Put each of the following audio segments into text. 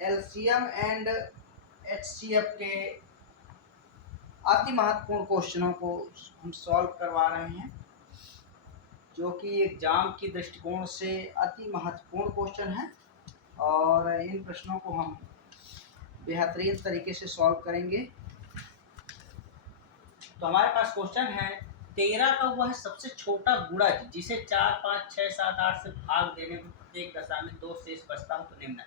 LCM and HCF के अति महत्वपूर्ण क्वेश्चनों को हम सॉल्व करवा रहे हैं, जो कि एग्जाम की दृष्टिकोण से अति महत्वपूर्ण क्वेश्चन है और इन प्रश्नों को हम बेहतरीन तरीके से सॉल्व करेंगे। तो हमारे पास क्वेश्चन है 13 का वह सबसे छोटा गुणज जिसे 4, 5, 6, 7, 8 से भाग देने पर प्रत्येक दशा में 2 शेष बचता हो तो निम्न है।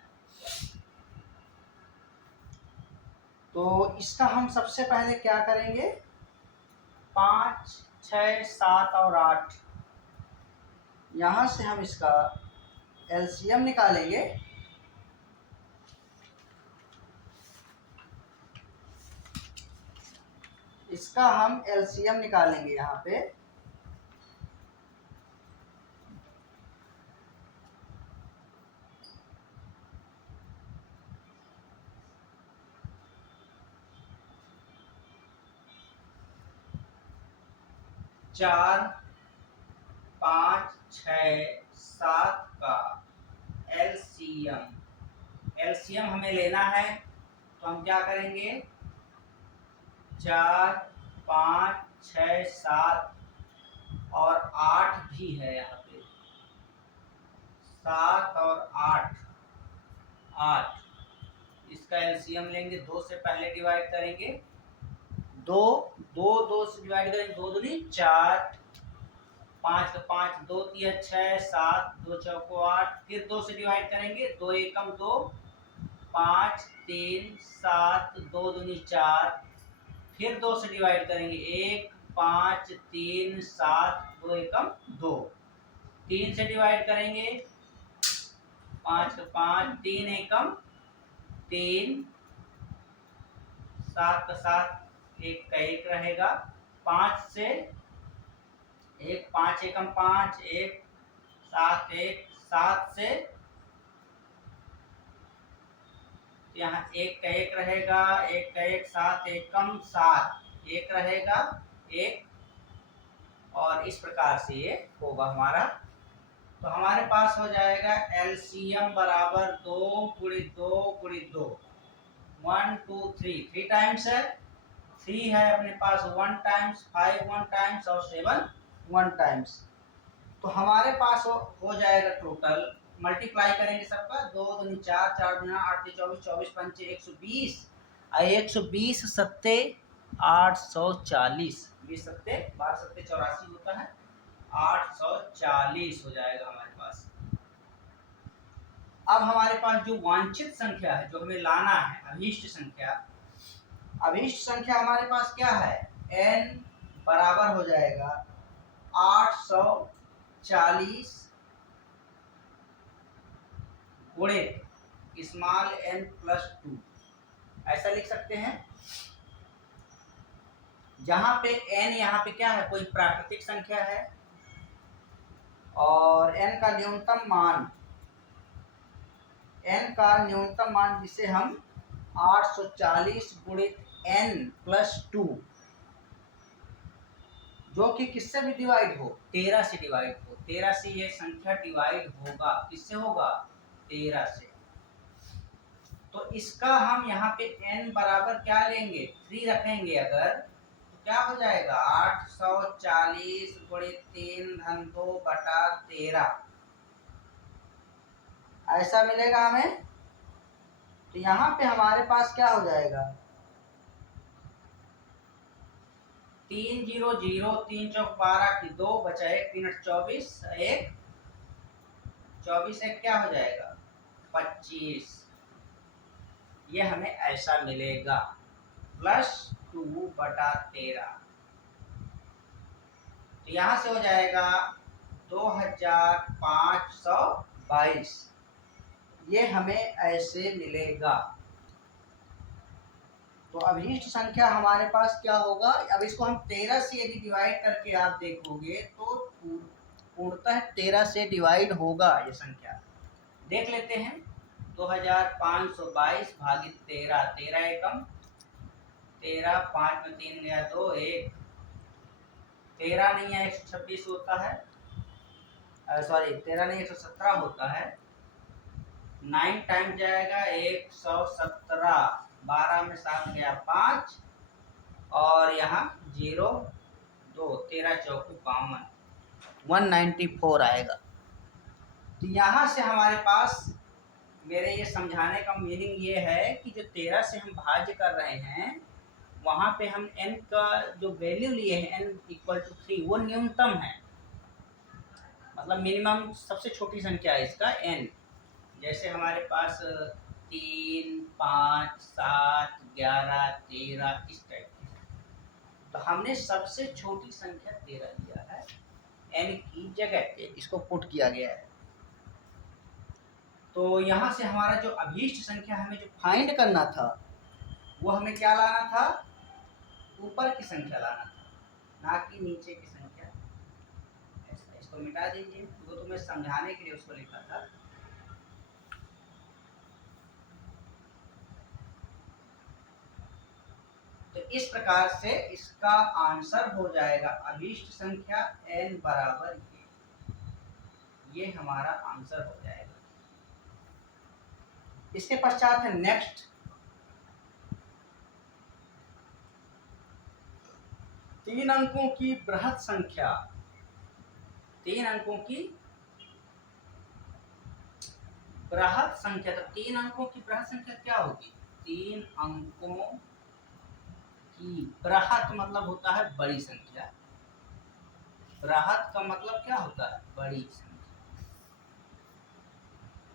तो इसका हम सबसे पहले क्या करेंगे, 5, 6, 7 और 8 यहाँ से हम इसका एलसीएम निकालेंगे। इसका हम एलसीएम निकालेंगे यहाँ पे। चार, 5, 6, 7 का एलसीएम हमें लेना है। तो हम क्या करेंगे, 4, 5, 6, 7 और 8 भी है यहाँ पे, 7 और 8 इसका एलसीएम लेंगे। 2 से पहले डिवाइड करेंगे, 2 से डिवाइड करेंगे, 2 दूनी 4, 5 का 5, 2 तिया 6, 7, 2 चौको 8, फिर 2 से डिवाइड करेंगे, 2 एकम 2, 5, 3, 7, 2 दूनी 4, फिर 2 से डिवाइड करेंगे, 1, 5, 3, 7, 2 एकम 2, 3 से डिवाइड करेंगे, 5 का 5, 3 एकम 3, 7 का 7, 1 का 1 रहेगा, 5 से 1, 5 एकम 5, 1, 7, 1, 7 से यहाँ 1 का 1 रहेगा, 1 का 1, 7 एकम 7, 1 रहेगा 1, और इस प्रकार से ये होगा हमारा। तो हमारे पास हो जाएगा एलसीएम बराबर 2 गुणित 2 गुणित 2, 1, 2, 3 टाइम्स है, 3 है अपने पास 1 टाइम्स, 5 1 टाइम्स और 7 1 टाइम्स। तो हमारे पास हो जाएगा टोटल, मल्टीप्लाई करेंगे सबका, 2 दूनी 4, 4 दूनी 8, 24, 24 पंचे 120, 120 सत्ते 840, 20 सत्ते 12 सत्ते 84 होता है, 840 हो जाएगा हमारे पास। अब हमारे पास जो वांछित संख्या है, जो हमें लाना है, अभीष्ट संख्या हमारे पास क्या है, n बराबर हो जाएगा 840 गुणित स्मॉल n प्लस 2, ऐसा लिख सकते हैं, जहां पे n यहाँ पे क्या है, कोई प्राकृतिक संख्या है और n का न्यूनतम मान जिसे हम 840 गुणित n प्लस 2, जो कि किससे भी डिवाइड हो, 13 से डिवाइड हो, 13 से ये संख्या डिवाइड होगा, किससे होगा, 13 से। तो इसका हम यहाँ पे n बराबर क्या लेंगे, 3 रखेंगे अगर, तो क्या हो जाएगा 840 गुणित 3 धन 2 बटा 13, ऐसा मिलेगा हमें। तो यहाँ पे हमारे पास क्या हो जाएगा, 3 0 0, 3 चौक 12 की 2 बचा 1 3 24, 1 24 1 क्या हो जाएगा 25, ये हमें ऐसा मिलेगा, प्लस 2 बटा 13। तो यहाँ से हो जाएगा 2522, ये हमें ऐसे मिलेगा। तो अभीष्ट संख्या हमारे पास क्या होगा, अब इसको हम 13 से यदि डिवाइड करके आप देखोगे तो पूर्णतः 13 से डिवाइड होगा ये संख्या, देख लेते हैं। 2522 भागित 13, 13 एकम 13, 5 में 3 गया 2, 1, 13 नहीं है 126 होता है, सॉरी 13 नहीं 117 होता है, 9 टाइम जाएगा 117, 12 में 7 गया 5, और यहाँ 0 2 13 चौको 52, 194 आएगा। तो यहाँ से हमारे पास मेरे ये समझाने का मीनिंग ये है कि जो 13 से हम भाज्य कर रहे हैं वहाँ पे हम n का जो वैल्यू लिए हैं n इक्वल टू 3, वो न्यूनतम है, मतलब मिनिमम सबसे छोटी संख्या है इसका n। जैसे हमारे पास 3, 5, 7, 11, 13 इस टाइप की, तो हमने सबसे छोटी संख्या 13 लिया है n की जगह पे, इसको पुट किया गया है। तो यहाँ से हमारा जो अभीष्ट संख्या हमें जो फाइंड करना था वो हमें क्या लाना था, ऊपर की संख्या लाना था, ना कि नीचे की संख्या। ऐसा, इसको मिटा दीजिए, वो तो मैं समझाने के लिए उसको लिखा था। तो इस प्रकार से इसका आंसर हो जाएगा अभीष्ट संख्या n बराबर ये हमारा आंसर हो जाएगा। इसके पश्चात है नेक्स्ट, 3 अंकों की बृहत संख्या। 3 अंकों की बृहत संख्या, तो 3 अंकों की बृहत संख्या क्या होगी, 3 अंकों की बृहत मतलब होता है बड़ी संख्या, बृहत का मतलब क्या होता है, बड़ी संख्या।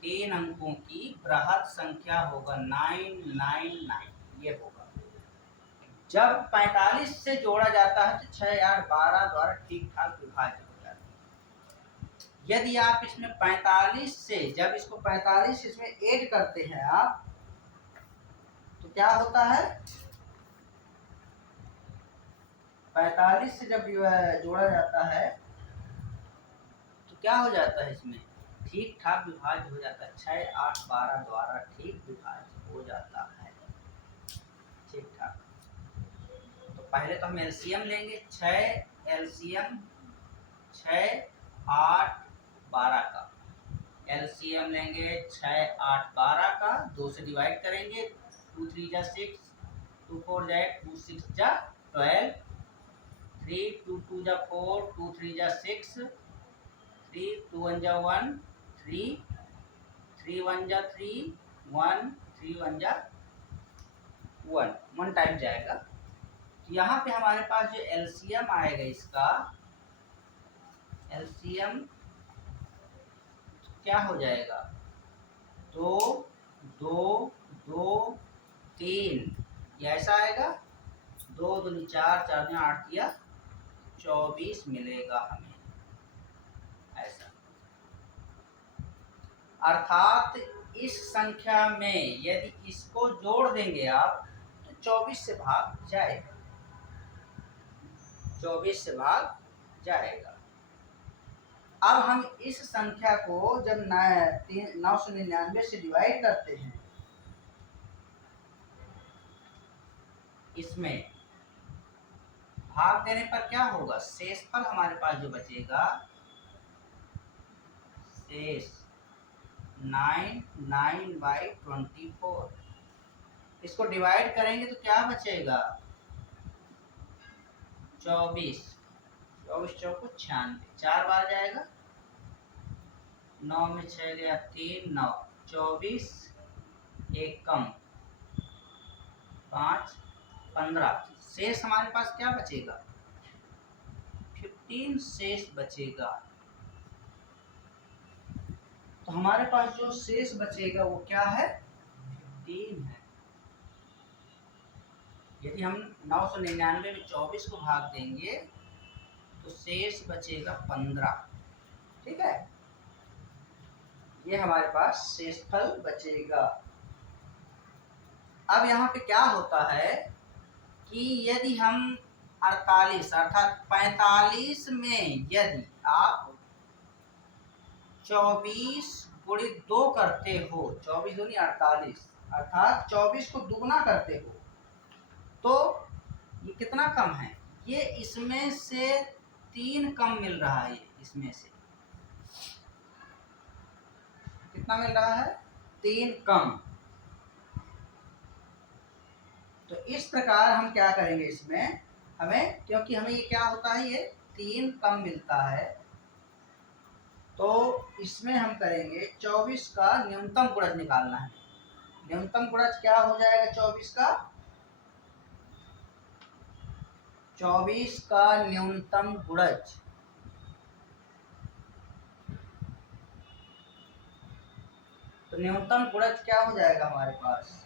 3 अंकों की बृहत संख्या होगा 999, ये होगा। जब 45 से जोड़ा जाता है तो 6, 8, 12 द्वारा ठीक ठाक विभाज्य हो जाता है। यदि आप इसमें 45 से, जब इसको 45 इसमें ऐड करते हैं आप, तो क्या होता है, 45 से जब जोड़ा जाता है तो क्या हो जाता है, इसमें ठीक ठाक विभाज्य हो जाता है, 6, 8, 12 द्वारा ठीक विभाज्य हो जाता है, ठीक ठाक। तो पहले तो हम एलसीएम लेंगे, 6 एलसीएम 6, 8, 12 का एलसीएम लेंगे, 6, 8, 12 का 2 से डिवाइड करेंगे, 2 3 जा 6, 2 4 जा 8, 2 6 जा 12, 3 2 2 जा 4, 2 3 जा 6, 3 2 1 जा 1, 3 3 1 जा 3, 1 3 1 जा 1 टाइम जाएगा। तो यहाँ पे हमारे पास जो एलसीएम आएगा, इसका एलसीएम क्या हो जाएगा, 2 2 2 3, ये ऐसा आएगा, 2 दूनी 4, 4 दूनी 8 या 24 मिलेगा हमें, ऐसा। अर्थात इस संख्या में यदि इसको जोड़ देंगे आप तो 24 से भाग जाएगा, 24 से भाग जाएगा। अब हम इस संख्या को जब 999 से डिवाइड करते हैं, इसमें भाग देने पर क्या होगा, शेषफल हमारे पास जो बचेगा, शेष 9/24, इसको डिवाइड करेंगे तो क्या बचेगा, 24 24 चौको 96, 4 बार जाएगा, 9 में 6 गया 3, 9 24, एक कम 5 15, शेष हमारे पास क्या बचेगा, 15 शेष बचेगा। तो हमारे पास जो शेष बचेगा वो क्या है, 15 है। यदि हम 999 में 24 को भाग देंगे तो शेष बचेगा 15, ठीक है, ये हमारे पास शेषफल बचेगा। अब यहाँ पे क्या होता है कि यदि हम 48 अर्थात 45 में यदि आप 24 गुणित 2 करते हो, 24 दूनी 48, अर्थात 24 को दुगना करते हो, तो ये कितना कम है, ये इसमें से 3 कम मिल रहा है, इसमें से कितना मिल रहा है, 3 कम। तो इस प्रकार हम क्या करेंगे इसमें, हमें, क्योंकि हमें ये क्या होता है, ये 3 कम मिलता है, तो इसमें हम करेंगे 24 का न्यूनतम गुणज निकालना है। न्यूनतम गुणज क्या हो जाएगा 24 का? 24 का न्यूनतम गुणज, तो न्यूनतम गुणज क्या हो जाएगा हमारे पास?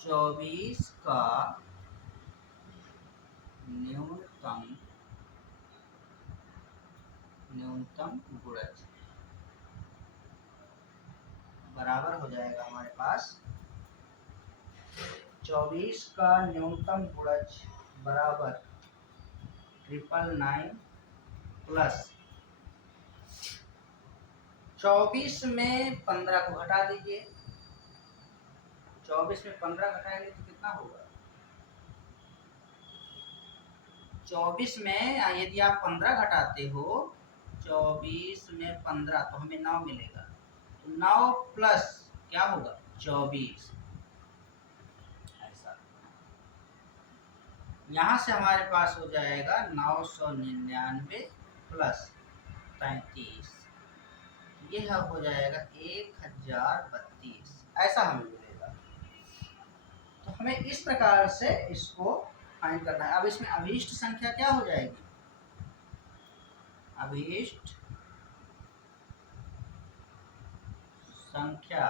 24 का न्यूनतम गुणज बराबर हो जाएगा हमारे पास 24 का न्यूनतम गुणज बराबर 999 प्लस 24 में 15 को घटा दीजिए। 24 में 15 घटाएंगे तो कितना होगा? 24 में यदि आप 15 घटाते हो, 24 में 15 तो हमें 9 मिलेगा। तो 9 प्लस क्या होगा 24, ऐसा। यहाँ से हमारे पास हो जाएगा 999 प्लस 33, यह हो जाएगा 1032, ऐसा हमें मिलेगा। तो हमें इस प्रकार से इसको फाइंड करना है। अब इसमें अभीष्ट संख्या क्या हो जाएगी? अभीष्ट संख्या,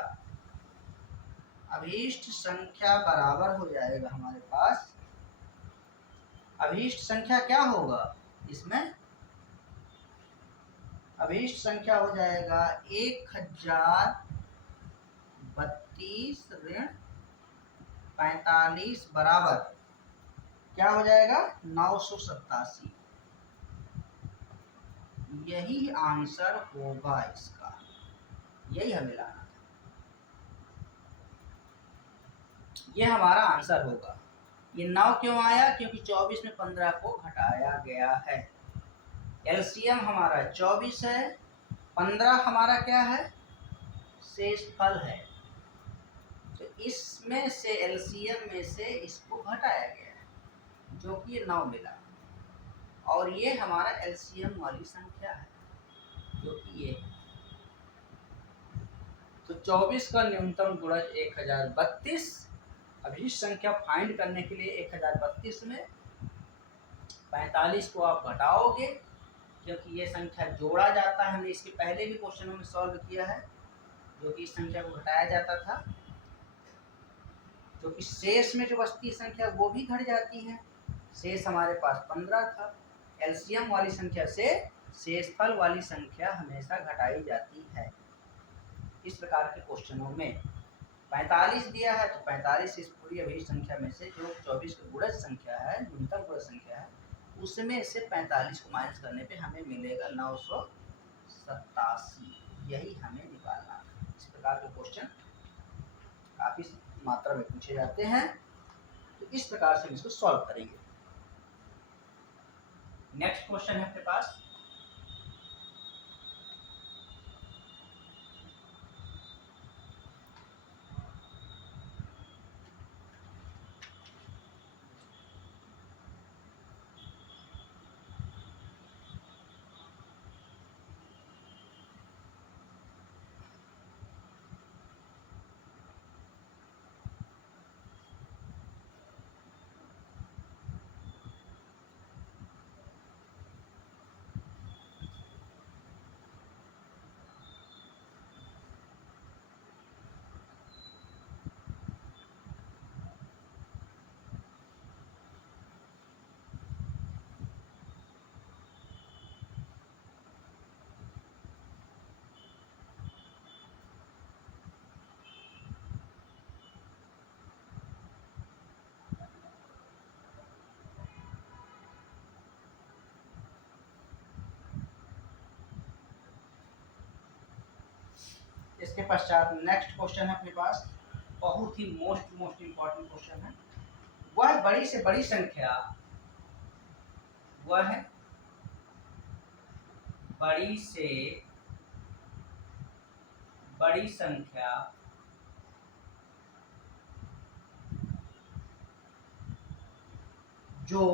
अभीष्ट संख्या बराबर हो जाएगा हमारे पास, अभीष्ट संख्या क्या होगा इसमें? अभीष्ट संख्या हो जाएगा 1032 ऋण 45 बराबर क्या हो जाएगा 987। यही आंसर होगा इसका, यही हमें लाना था, ये हमारा आंसर होगा। ये 9 क्यों आया? क्योंकि 24 में 15 को घटाया गया है। एलसीएम हमारा 24 है, 15 हमारा क्या है? शेषफल है। तो इसमें से एलसीएम में से इसको घटाया गया है, जो कि ये 9 मिला, और ये हमारा एलसीएम वाली संख्या है, जो कि ये। तो 24 का न्यूनतम गुणज 1032। अभी संख्या फाइंड करने के लिए 1032 में 45 को आप घटाओगे, क्योंकि ये संख्या जोड़ा जाता है। हमने इसके पहले भी क्वेश्चनों में सॉल्व किया है, जो कि इस संख्या को घटाया जाता था, जो कि शेष में जो बचती संख्या वो भी घट जाती है। शेष हमारे पास 15 था। एलसीएम वाली संख्या से शेषफल वाली संख्या हमेशा घटाई जाती है। इस प्रकार के क्वेश्चनों में 45 दिया है, तो 45 इस पूरी अभी संख्या में से जो 24 की गुणज संख्या है, न्यूनतम गुणज संख्या है, उसमें से 45 को माइनस करने पे हमें मिलेगा 987। यही हमें निकालना है। इस प्रकार के क्वेश्चन काफी मात्रा में पूछे जाते हैं, तो इस प्रकार से हम इसको सॉल्व करेंगे। नेक्स्ट क्वेश्चन है अपने पास, इसके पश्चात नेक्स्ट क्वेश्चन है अपने पास, बहुत ही मोस्ट इम्पोर्टेंट क्वेश्चन है। वह बड़ी से बड़ी संख्या, वह है बड़ी से बड़ी संख्या जो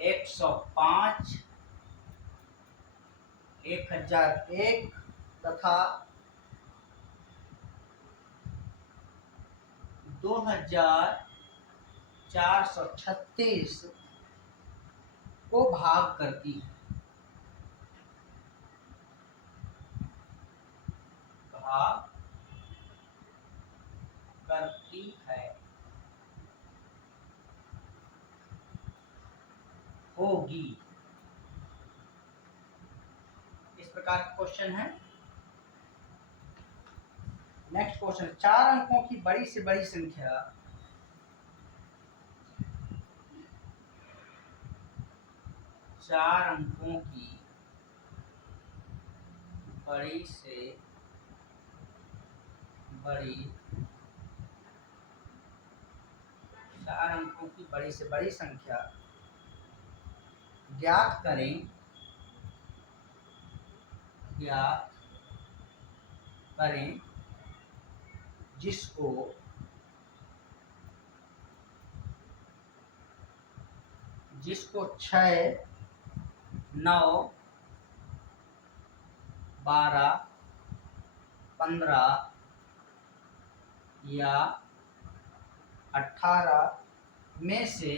105, 1001 तथा 2436 को भाग करती है। भाग करती है, होगी। इस प्रकार का क्वेश्चन है। नेक्स्ट क्वेश्चन, 4 अंकों की बड़ी से बड़ी संख्या चार अंकों की बड़ी से बड़ी 4 अंकों की बड़ी से बड़ी संख्या ज्ञात करें जिसको जिसको 6, 9, 12, 15 या 18 में से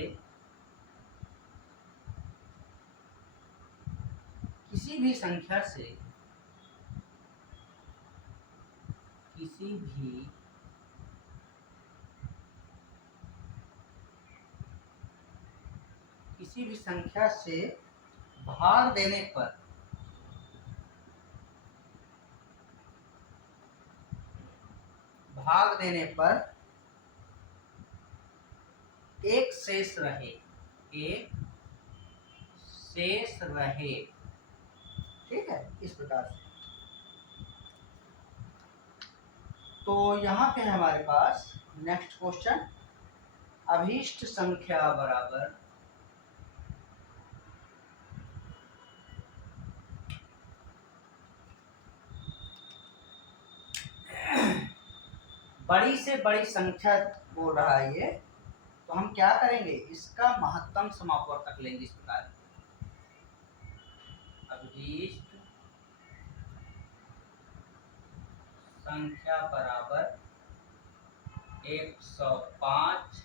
किसी भी संख्या से भाग देने पर एक शेष रहे, ठीक है, इस प्रकार से। तो यहाँ पे हमारे पास नेक्स्ट क्वेश्चन, अभीष्ट संख्या बराबर बड़ी से बड़ी संख्या बोल रहा है ये, तो हम क्या करेंगे, इसका महत्तम समापवर्तक लेंगे। इस प्रकार अभीष्ट संख्या बराबर 105,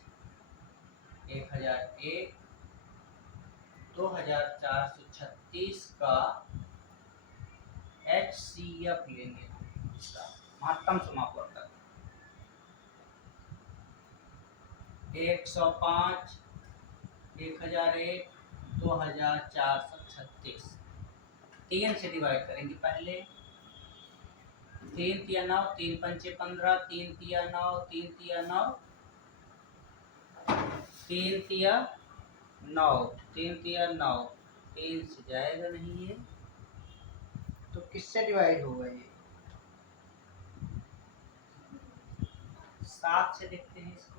1001, 2436 का HCF लेंगे, इसका महत्तम समापवर्तक 105, 1001, 2436 3 से डिवाइड करेंगे। पहले 3 तिया 9, 3 पंचे 15, 3 तिया 9, 3 तिया 9, 3 तिया 9, 3 तिया 9, 3 से जाएगा नहीं ये, तो किससे डिवाइड होगा ये, 7 से देखते हैं इसको।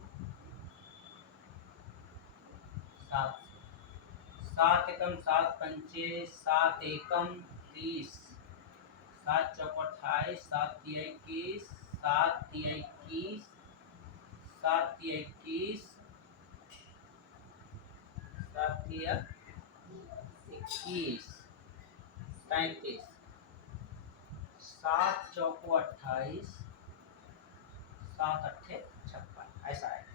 7 एकम 7 पंचे 7 एकम 30, 7 चौक 28, 7 तिया 21, 7 तिया 21, 7 तिया 21, 7 तिया 21, 35, 7 चौको 28, 7 अट्ठे 56, ऐसा है।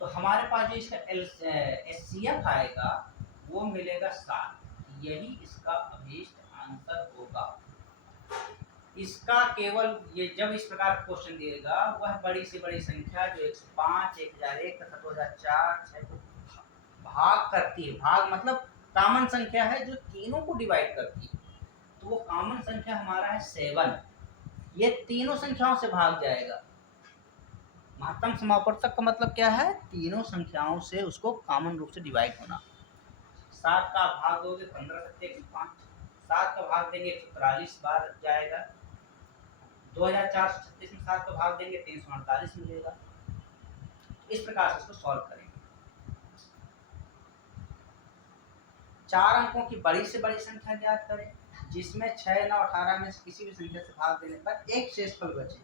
तो हमारे पास जो इसका HCF आएगा वो मिलेगा 7, यही इसका अभीष्ट आंसर होगा। इसका केवल ये जब इस प्रकार क्वेश्चन दिएगा, वह बड़ी से बड़ी संख्या जो 105, 1001 तथा 2004, 6 को भाग करती है। भाग मतलब कॉमन संख्या है जो तीनों को डिवाइड करती है, तो वो कॉमन संख्या हमारा है 7, ये तीनों संख्याओं से भाग जाएगा। महत्तम समापवर्तक का मतलब क्या है, तीनों संख्याओं से उसको कॉमन रूप से डिवाइड होना। 7 का भाग दोगे 15 सत्ते 105, 7 का भाग देंगे 143 बार जाएगा, 2436 में 7 का भाग देंगे 348 मिलेगा। इस प्रकार से इसको सॉल्व करेंगे। 4 अंकों की बड़ी से बड़ी संख्या ज्ञात करें जिसमें 6, 9, 18 में से किसी भी संख्या से भाग देने पर एक शेषफल बचे।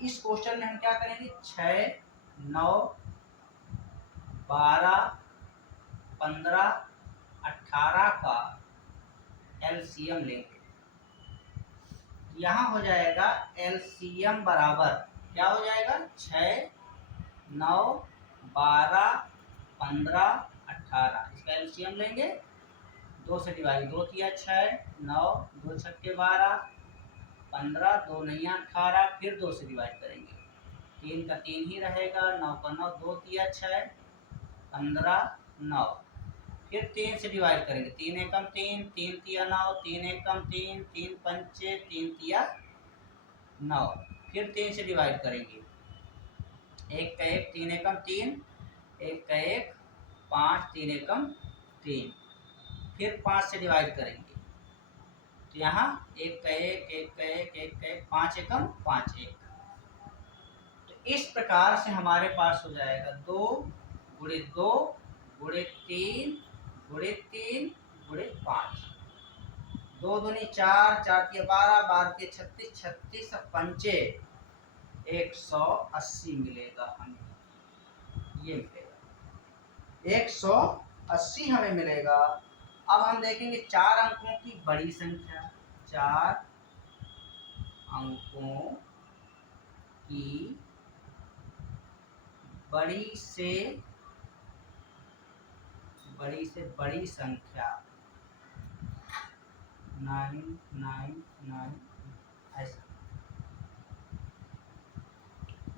इस क्वेश्चन में हम क्या करेंगे, 6, 9, 12, 15, 18 का एलसीएम लेंगे। यहाँ हो जाएगा एलसीएम बराबर क्या हो जाएगा, 6, 9, 12, 15, 18। इसका एलसीएम लेंगे, 2 से डिवाइड, 2 तिया 6, 9, 2 छक्के 12, 15, 2 नैया 18, फिर 2 से डिवाइड करेंगे, 3 का 3 ही रहेगा, 9 का 9, 2 तिया 6, 15, 9, फिर 3 से डिवाइड करेंगे, 3 एकम 3, 3 तिया 9, 3 एकम 3, 3 पंचे 3 तिया 9, फिर 3 से डिवाइड करेंगे, 1 का 1, 3 एकम 3, 1 का 1, 5, 3 एकम 3, फिर 5 से डिवाइड करेंगे, तो यहाँ 1 का 1, 1 का 1, 1 का 1, 5 एकम 5, 1। तो इस प्रकार से हमारे पास हो जाएगा 2 गुणित 2 गुणित 3 गुणित 3 गुणित 5, 2 दूनी 4, 4 के 12, 12 के 36, 36 पंचे 180 मिलेगा हमें, ये मिलेगा 180 हमें मिलेगा। अब हम देखेंगे 4 अंकों की बड़ी संख्या, 4 अंकों की बड़ी से बड़ी संख्या 999, ऐसा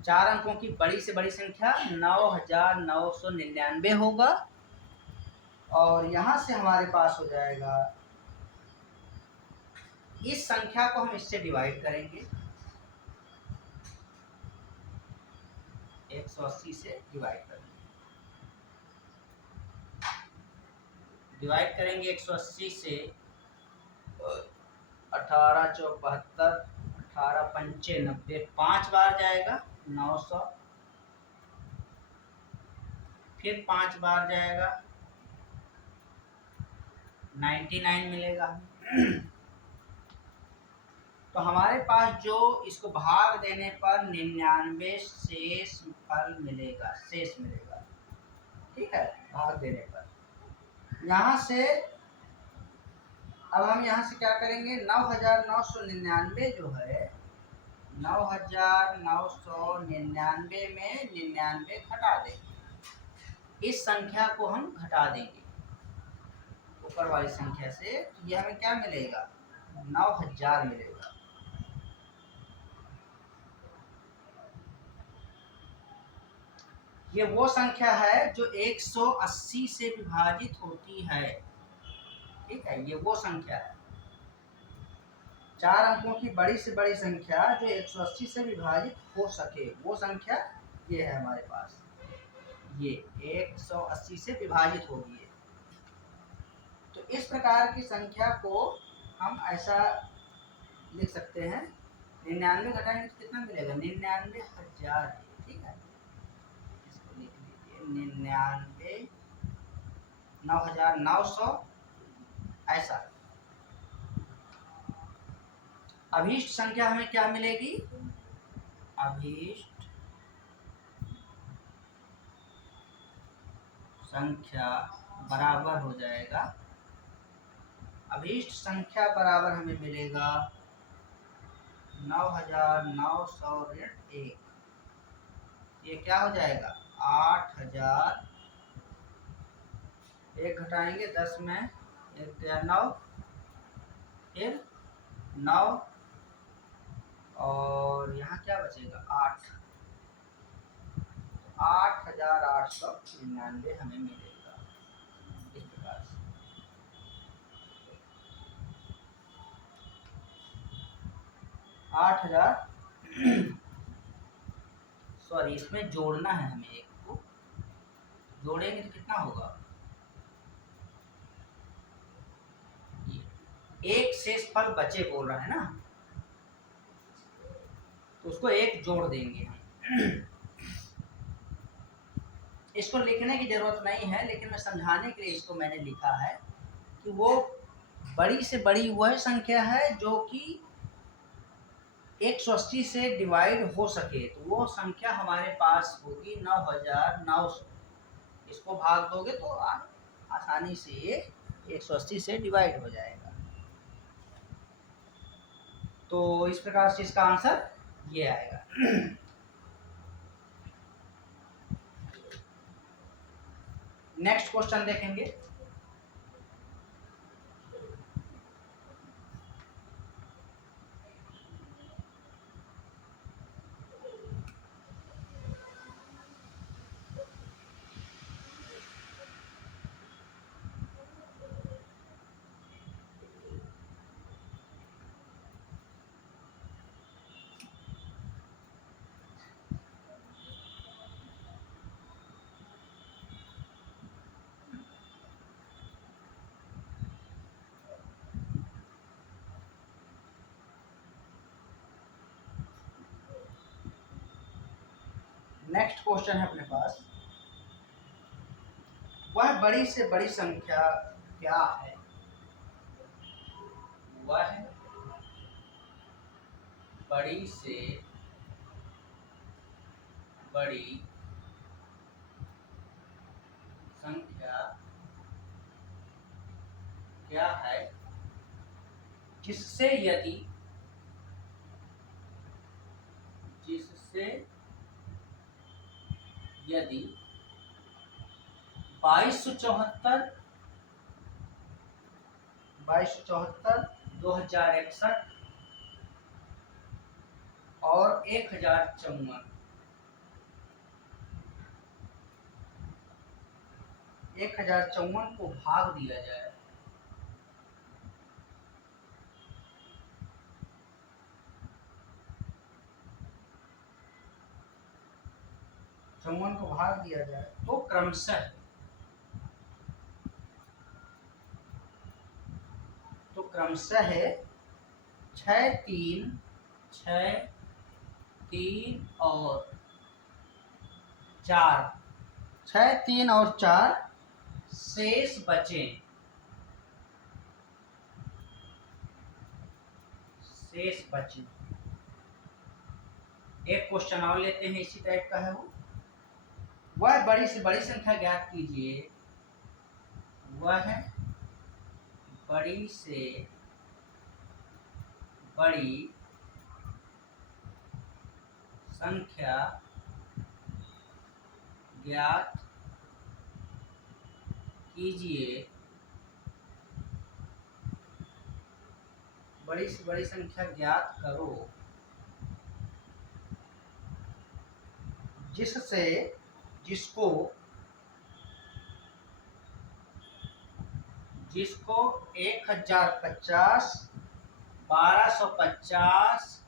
4 अंकों की बड़ी से बड़ी संख्या 9999 होगा। और यहाँ से हमारे पास हो जाएगा, इस संख्या को हम इससे डिवाइड करेंगे, 180 से डिवाइड करेंगे 180 से, 18 चौक 72, 18 पंचे 90, 5 बार जाएगा 900, फिर 5 बार जाएगा 99 मिलेगा। तो हमारे पास जो इसको भाग देने पर 99 शेष फल मिलेगा, शेष मिलेगा, ठीक है, भाग देने पर। यहाँ से अब हम यहाँ से क्या करेंगे, 9999 जो है, 9999 में 99 घटा देंगे, इस संख्या को हम घटा देंगे ऊपर वाली संख्या से, तो ये हमें क्या मिलेगा, 9000 मिलेगा। ये वो संख्या है जो 180 से विभाजित होती है, ठीक है, ये वो संख्या है। 4 अंकों की बड़ी से बड़ी संख्या जो 180 से विभाजित हो सके, वो संख्या ये है हमारे पास, ये 180 से विभाजित होगी। तो इस प्रकार की संख्या को हम ऐसा लिख सकते हैं, 99 घटाएंगे तो कितना मिलेगा, 99,000, ठीक है, इसको लिख लीजिए 99, 9900, ऐसा। अभीष्ट संख्या हमें क्या मिलेगी, अभीष्ट संख्या बराबर हो जाएगा, अभीष्ट संख्या बराबर हमें मिलेगा 9900 ऋण 1, ये क्या हो जाएगा 8000, 1 घटाएंगे 10 में 1 9, फिर 9, और यहाँ क्या बचेगा 8, 8899 हमें मिलेगा, इस प्रकार से। 8000, सॉरी, इसमें जोड़ना है हमें, एक को जोड़ेंगे तो कितना होगा, एक शेष फल बचे बोल रहा है ना, तो उसको एक जोड़ देंगे हम, इसको लिखने की जरूरत नहीं है, लेकिन मैं समझाने के लिए इसको मैंने लिखा है कि वो बड़ी से बड़ी वह संख्या है जो कि 180 से डिवाइड हो सके, तो वो संख्या हमारे पास होगी 9900। इसको भाग दोगे तो आसानी से ये 180 से डिवाइड हो जाएगा। तो इस प्रकार से इसका आंसर ये आएगा। नेक्स्ट क्वेश्चन देखेंगे। नेक्स्ट क्वेश्चन है अपने पास, वह बड़ी से बड़ी संख्या क्या है? वह बड़ी से बड़ी संख्या क्या है जिससे यदि 2274 2061 और 1054 को भाग दिया जाए, तो क्रमशः 6 3 और 4 6 3 और 4 शेष बचे। एक क्वेश्चन और लेते हैं, इसी टाइप का है वो। वह बड़ी से बड़ी संख्या ज्ञात कीजिए, वह बड़ी से बड़ी संख्या ज्ञात कीजिए, बड़ी से बड़ी संख्या ज्ञात करो जिसको 1050, 1250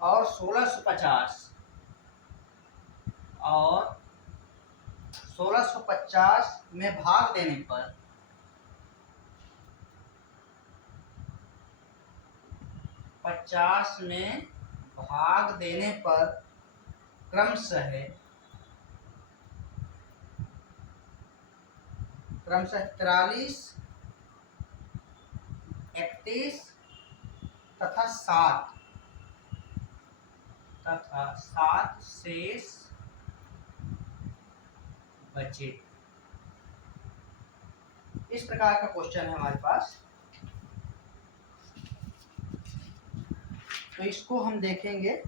और 1650 में भाग देने पर 50 में भाग देने पर क्रमशः 43, 31 तथा 7 शेष बचे। इस प्रकार का क्वेश्चन है हमारे पास। तो इसको हम देखेंगे।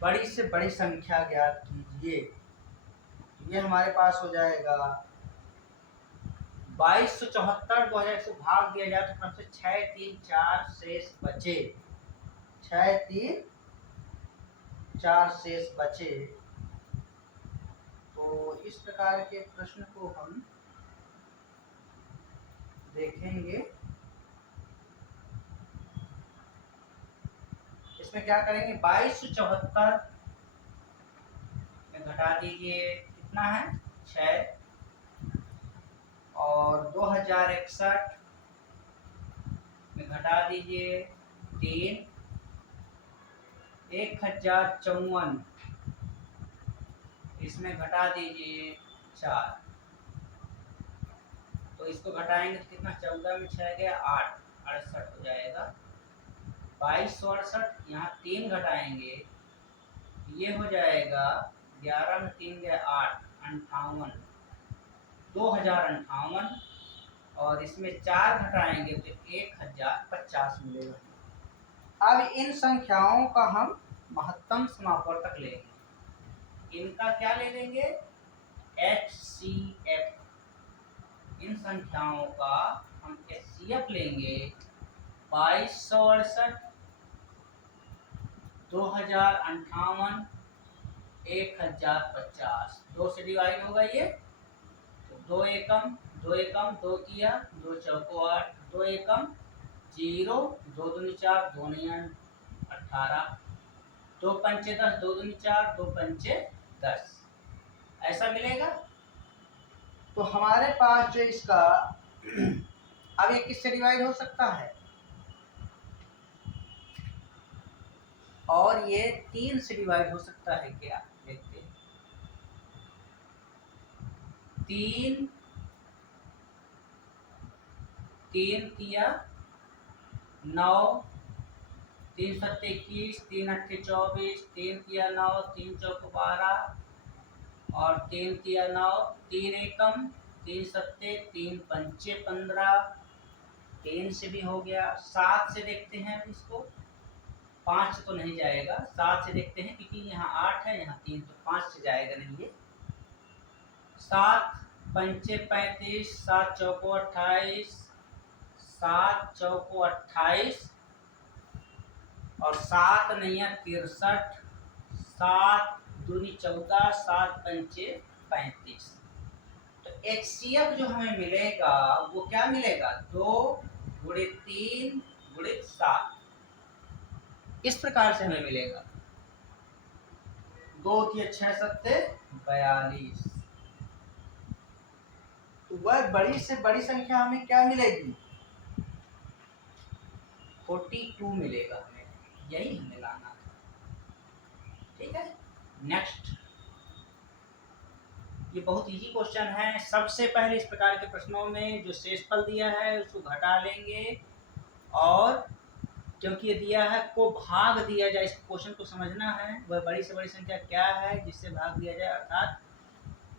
बड़ी से बड़ी संख्या ज्ञात कीजिए, ये हमारे पास हो जाएगा 2274, 2001 से भाग दिया जाए तो क्रम से 6 3 4 शेष बचे, 6 3 4 शेष बचे। तो इस प्रकार के प्रश्न को हम देखेंगे। इसमें क्या करेंगे, 2274 में घटा दीजिए, कितना है 6, 2061 में घटा दीजिए 3, 1054 इसमें घटा दीजिए 4। तो इसको घटाएंगे तो कितना, 14 में 6 गया 8, 68 हो जाएगा। 2268 यहाँ 3 घटाएंगे ये हो जाएगा 11 में 3 गया 8, 58, 2058 और इसमें 4 घटाएंगे तो 1050 मिलेगा। अब इन संख्याओं का हम महत्तम समापवर्तक लेंगे। इनका क्या ले लेंगे, HCF। इन संख्याओं का हम HCF लेंगे 2268, 2058, 1050। 2 से डिवाइड होगा ये तो 2 एकम 2 एकम 2 किया, 2 चौको 8, 2 एकम 0, 2 दूनी 4, 2 9 18, 2 पंचे 10, 2 दूनी 4, 2 पंचे 10, ऐसा मिलेगा। तो हमारे पास जो इसका अब ये किससे डिवाइड हो सकता है, और ये 3 से डिवाइड हो सकता है क्या, देखते हैं। 3 किया 9, 3 सत्ते 21, 3 अट्ठे 24, 3 किया 9, 3 चौको 12 और 3 किया 9, 3 एकम 3 सत्ते 3 पंचे 15, 3 से भी हो गया। 7 से देखते हैं इसको, 5 तो नहीं जाएगा, 7 से देखते हैं क्योंकि यहाँ 8 है यहाँ 3, तो 5 से जाएगा नहीं ये। 7 पंचे 35, 7 चौको 28, 7 चौको 28 और 7 नैया 63, 7 दूनी 14, 7 पंचे 35। तो HCF जो हमें मिलेगा वो क्या मिलेगा, 2 गुणे 3 गुणे 7, इस प्रकार से हमें मिलेगा। 2 की 6 सत्ते 42। तो वह बड़ी से बड़ी संख्या हमें क्या मिलेगी, 42 मिलेगा हमें, यही हमें लाना था। ठीक है, नेक्स्ट। ये बहुत इजी क्वेश्चन है। सबसे पहले इस प्रकार के प्रश्नों में जो शेषफल दिया है उसको घटा लेंगे, और क्योंकि ये दिया है को भाग दिया जाए, इस क्वेश्चन को समझना है वह बड़ी से बड़ी संख्या क्या है जिससे भाग दिया जाए, अर्थात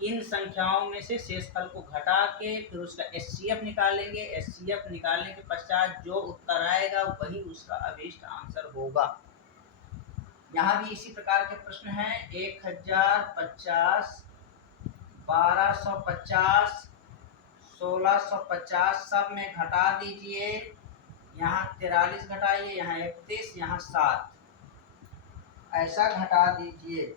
इन संख्याओं में से शेषफल को घटा के फिर उसका HCF निकालेंगे। HCF निकालने के पश्चात जो उत्तर आएगा वही उसका अभीष्ट आंसर होगा। यहाँ भी इसी प्रकार के प्रश्न हैं। 1050, 1250, 1650 सब में घटा दीजिए। यहाँ 43 घटाइए, यहाँ 31, यहाँ 7, ऐसा घटा दीजिए।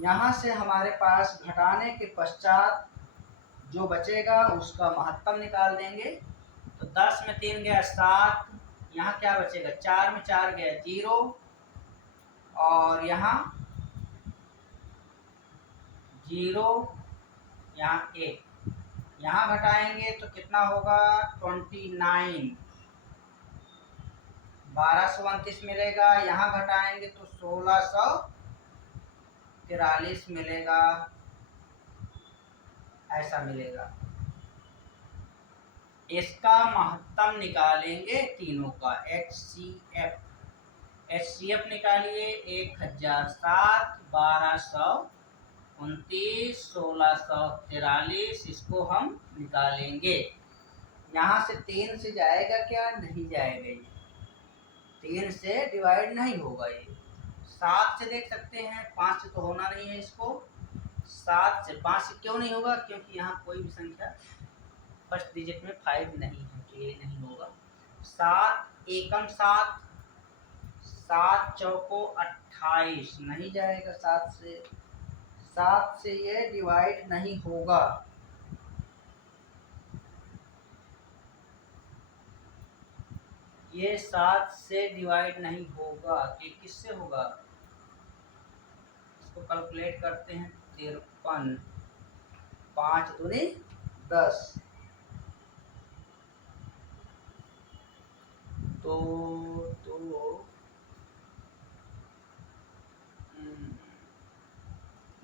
यहाँ से हमारे पास घटाने के पश्चात जो बचेगा उसका महत्तम निकाल देंगे। तो 10 में 3 गया 7, यहाँ क्या बचेगा, 4 में 4 गया 0 और यहाँ 0, यहाँ 1, यहाँ घटाएंगे तो कितना होगा 29, 1229 मिलेगा। यहाँ घटाएंगे तो 1643 मिलेगा, ऐसा मिलेगा। इसका महत्तम निकालेंगे तीनों का, HCF। HCF निकालिए 1007, 1229, 1643, इसको हम निकालेंगे। यहाँ से 3 से जाएगा क्या, नहीं जाएगा, ये 3 से डिवाइड नहीं होगा। ये 7 से देख सकते हैं, 5 से तो होना नहीं है इसको। 7 से 5 से क्यों नहीं होगा, क्योंकि यहाँ कोई भी संख्या फर्स्ट डिजिट में 5 नहीं है, तो ये नहीं होगा। 7 एकम 7, 7 चौको 28, नहीं जाएगा 7 से। 7 से ये डिवाइड नहीं होगा। ये 7 से डिवाइड नहीं होगा, ये किससे होगा, इसको कैलकुलेट करते हैं। 53, 5 दूनी 10 तो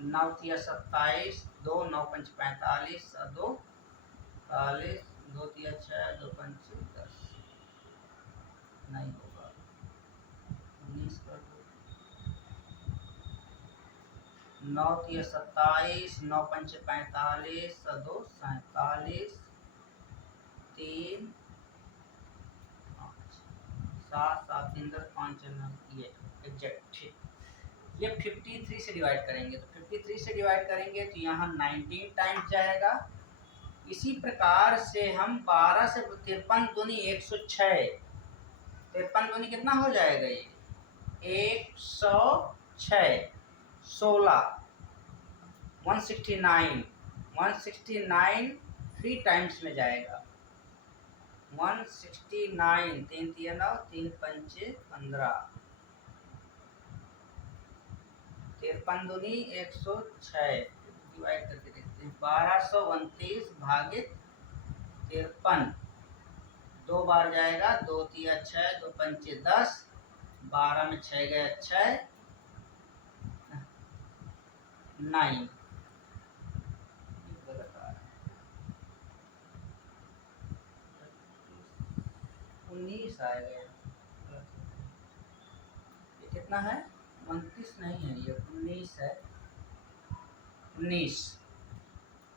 9 तिया 27, 2 9 5 45 2 40, 2 तिया 6, 2 5 10, नहीं होगा 19 कर दो, 9 तिया 27, 9 5 45 2 47, 3 7 7 3 10 5 9 ये एग्जैक्ट ठीक। ये 53 से डिवाइड करेंगे तो 53 से डिवाइड करेंगे तो यहाँ 19 टाइम्स जाएगा। इसी प्रकार से हम 12 से 53 दूनी 106, 53 दूनी कितना हो जाएगा ये 106, 16 169, 169 3 टाइम्स में जाएगा 169, 3 तिया 9, 3 पंचे 15, 53 दूनी 106 डिवाइड करके देखते हैं 1229 भागित 53, 2 बार जाएगा 2 तिया 6, 2 पंचे 10, 12 में 6 गया 6 9 19 आ गया। ये कितना है 29 नहीं है ये 19 है 19।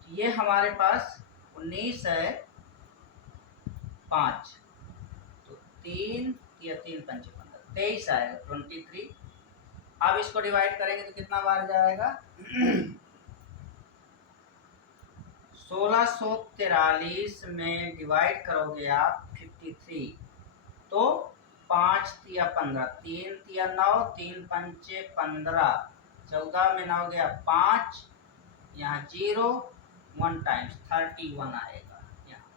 ये हमारे पास 19 है 5 तो 3 या 3 पंच 15 23 आएगा 23। अब इसको डिवाइड करेंगे तो कितना बार जाएगा 1643 में डिवाइड करोगे आप 53 तो 5 तिया 15, 3 तिया 9, 3 पंचे 15, 14 में 9 गया 5, यहाँ 0 1 टाइम्स 31 आएगा यहाँ।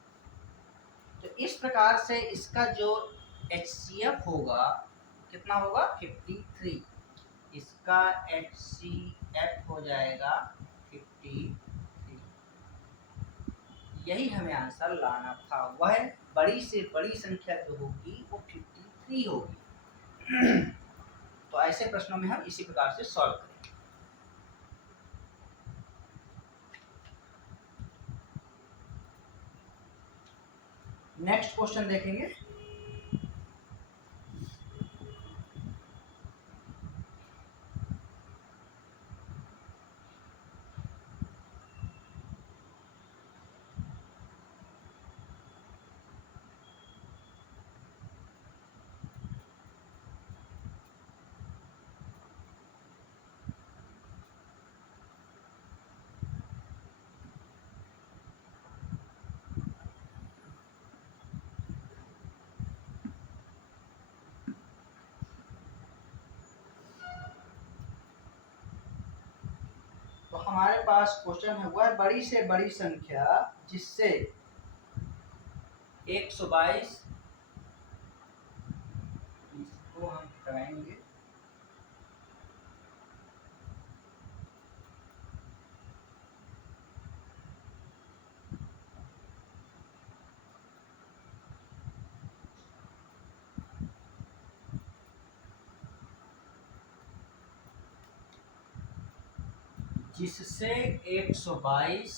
तो इस प्रकार से इसका जो HCF होगा कितना होगा 53, इसका HCF हो जाएगा 53। यही हमें आंसर लाना था, वह बड़ी से बड़ी संख्या जो होगी वो 53 होगी। तो ऐसे प्रश्नों में हम इसी प्रकार से सॉल्व करेंगे। नेक्स्ट क्वेश्चन देखेंगे। तो हमारे पास क्वेश्चन है वह बड़ी से बड़ी संख्या जिससे 122 इसको हम हटाएंगे जिससे 122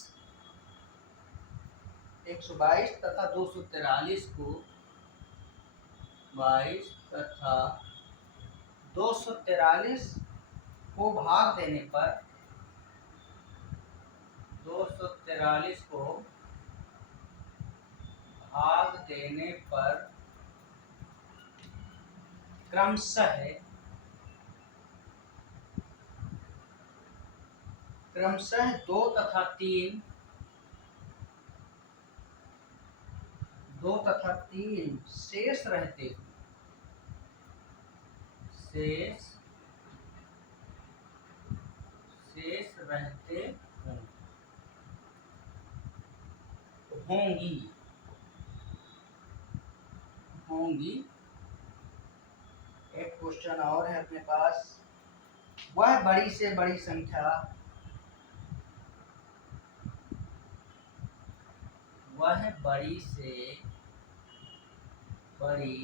तथा 243 को 22 तथा 243 को भाग देने पर 243 को भाग देने पर क्रमशः 2 तथा 3 शेष रहते होंगी। एक क्वेश्चन और है अपने पास, वह बड़ी से बड़ी संख्या वह बड़ी से बड़ी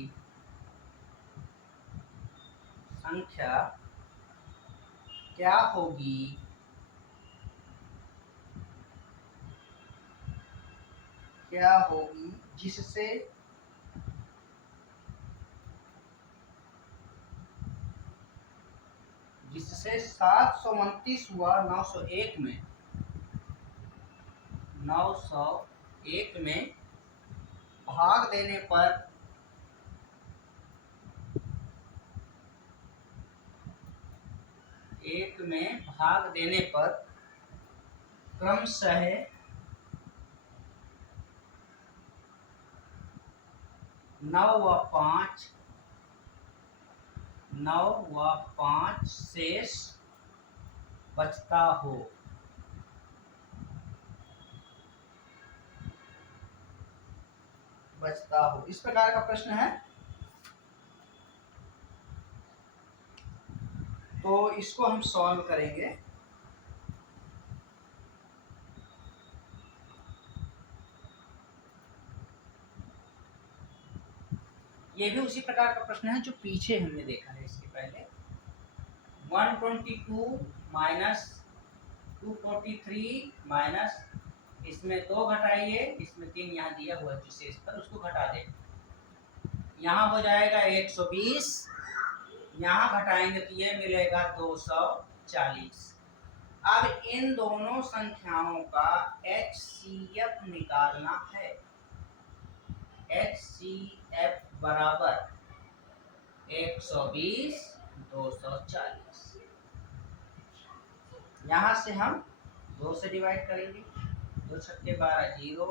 संख्या क्या होगी जिससे जिससे 729 हुआ 901 में भाग देने पर क्रमशः 9 व 5 शेष बचता हो। इस प्रकार का प्रश्न है। तो इसको हम सॉल्व करेंगे। ये भी उसी प्रकार का प्रश्न है जो पीछे हमने देखा है इसके पहले। 122 माइनस 243 माइनस इसमें 2 घटाइए, इसमें 3 यहाँ दिया हुआ है जो शेष पर उसको घटा दे। यहाँ हो जाएगा 120, यहाँ घटाएंगे तो ये मिलेगा 240। अब इन दोनों संख्याओं का HCF निकालना है। HCF बराबर 120 240। यहाँ से हम 2 से डिवाइड करेंगे, 2 छक्के 12 0,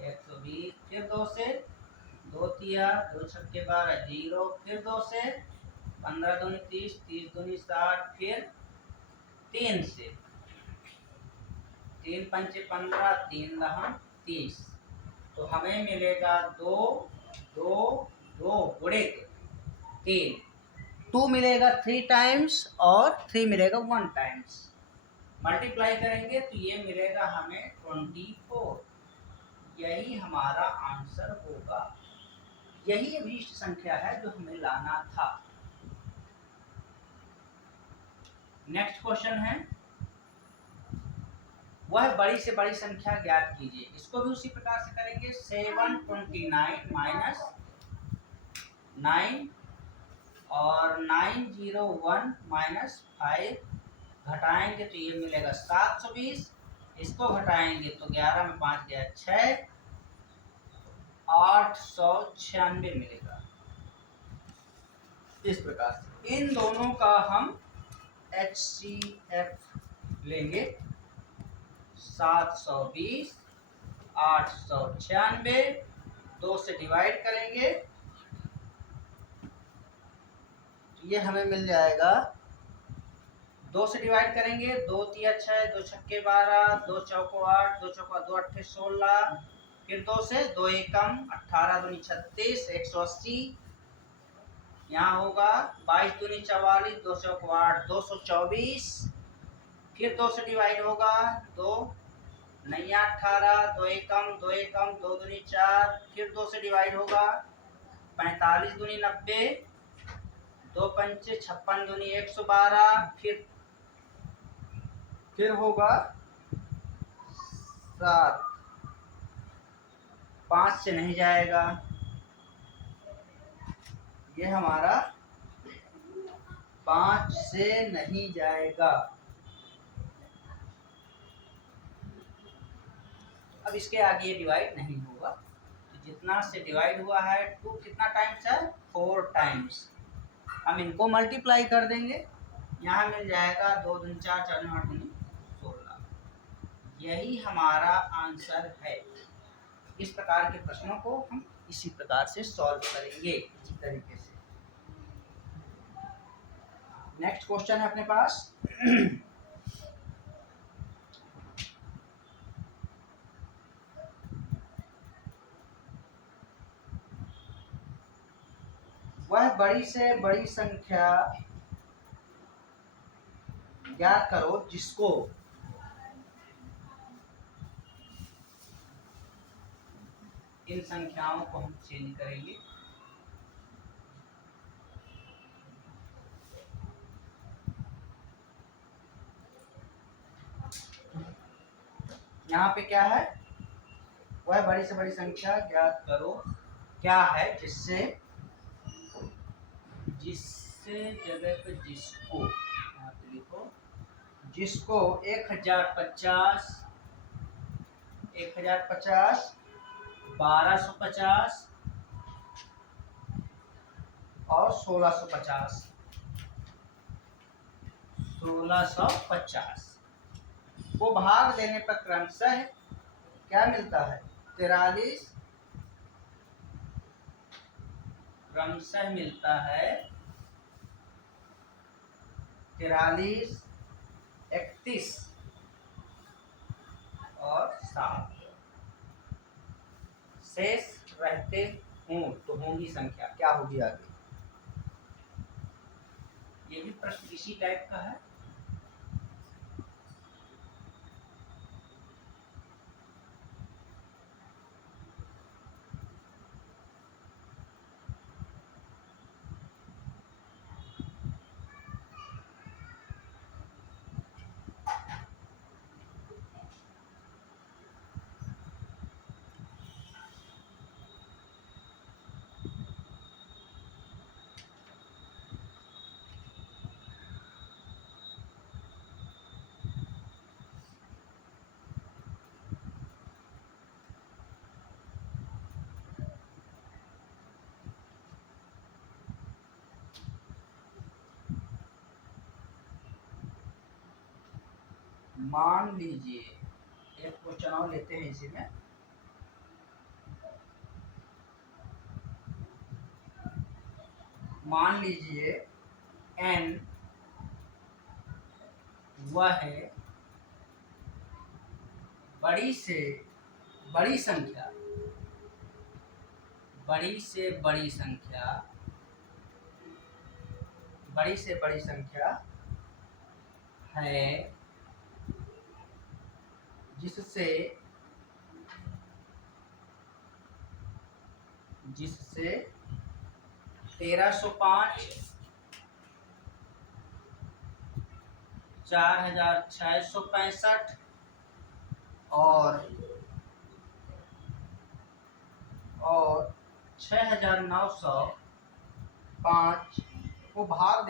120, फिर 2 से 2 तिया 2 छक्के 12 0, फिर 2 से 15 दूनी 30, 30 दूनी 60, फिर 3 से 3 पंचे 15, 3 दहम 30। तो हमें मिलेगा 2 2 2 गुणे 3, 2 मिलेगा 3 टाइम्स और 3 मिलेगा 1 टाइम्स। मल्टीप्लाई करेंगे तो ये मिलेगा हमें 24। यही हमारा आंसर होगा। यही अभीष्ट संख्या है जो हमें लाना था। नेक्स्ट क्वेश्चन है, वह बड़ी से बड़ी संख्या ज्ञात कीजिए। इसको भी उसी प्रकार से करेंगे। 729 माइनस 9 और 901 माइनस 5 घटाएंगे तो ये मिलेगा 720। इसको घटाएंगे तो 11 में 5 गया 6, 896 मिलेगा। इस प्रकार से इन दोनों का हम HCF लेंगे। 720 896, 2 से डिवाइड करेंगे तो ये हमें मिल जाएगा। 2 से डिवाइड करेंगे, 2 तिया 6, 2 छक्के 12, 2 चौको 8, 2 चौको 2 अट्ठे 16, फिर 2 से 2 एकम 18 दूनी 36, 180। यहाँ होगा 22 दूनी 44, 2 चौको 8, 224। फिर 2 से डिवाइड होगा, 2 नैया 18, 2 एकम 2 एकम 2 दूनी 4, फिर 2 से डिवाइड होगा, 45 दूनी 90, 2 पंचे 56 दूनी 112, फिर होगा 7, 5 से नहीं जाएगा। ये हमारा 5 से नहीं जाएगा। अब इसके आगे ये डिवाइड नहीं होगा। तो जितना से डिवाइड हुआ है 2 कितना टाइम्स है, 4 टाइम्स। हम इनको मल्टीप्लाई कर देंगे। यहाँ मिल जाएगा 2 दूनी 4, 4 दूनी 8 दूनी 16। यही हमारा आंसर है। इस प्रकार के प्रश्नों को हम इसी प्रकार से सॉल्व करेंगे, इसी तरीके से। नेक्स्ट क्वेश्चन है अपने पास। वह बड़ी से बड़ी संख्या ज्ञात करो जिसको इन संख्याओं को हम चेंज करेंगे। यहाँ पे क्या है, वह बड़ी से बड़ी संख्या ज्ञात करो क्या है, जिससे जगह पे जिसको यहाँ पे लिखो, जिसको 1050, 1250 और 1650 को भाग देने पर क्रमशः क्या मिलता है, 43, क्रमशः मिलता है 43, 31 और 7। शेष रहते हों तो होंगी संख्या क्या होगी आगे। ये भी प्रश्न इसी टाइप का है। मान लीजिए एक क्वेश्चन और लेते हैं इसी में। मान लीजिए n वह है बड़ी से बड़ी संख्या, बड़ी से बड़ी संख्या है जिससे 1305, 4665 और 6905 को भाग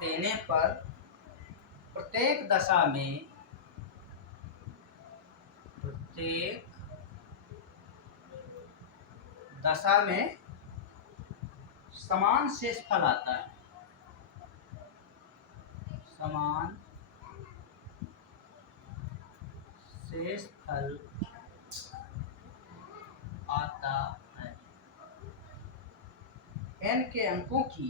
देने पर प्रत्येक दशा में समान शेषफल आता है, समान शेषफल आता है। n के अंकों की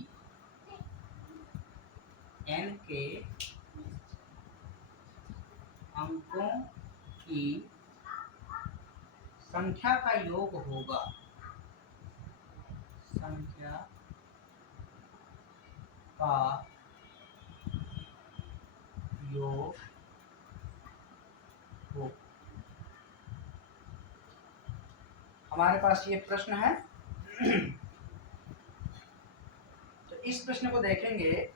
संख्या का योग होगा, संख्या का योग हो। हमारे पास ये प्रश्न है। तो इस प्रश्न को देखेंगे,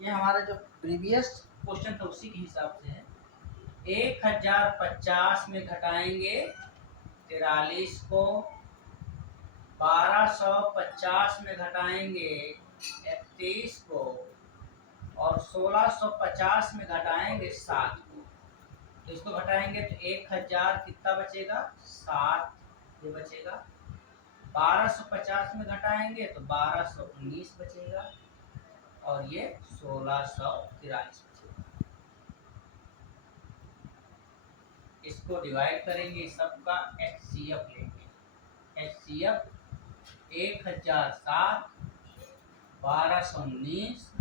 ये हमारा जो प्रीवियस क्वेश्चन था उसी के हिसाब से है। 1050 में घटाएंगे 43 को, 1250 में घटाएंगे 31 को और 1650 में घटाएंगे 7 को। तो इसको घटाएंगे तो 1000 कितना बचेगा, 7 ये बचेगा। 1250 में घटाएंगे तो 1219 बचेगा और ये 1643 बचेगा। इसको डिवाइड करेंगे, सबका HCF लेंगे। HCF 1007, 1219,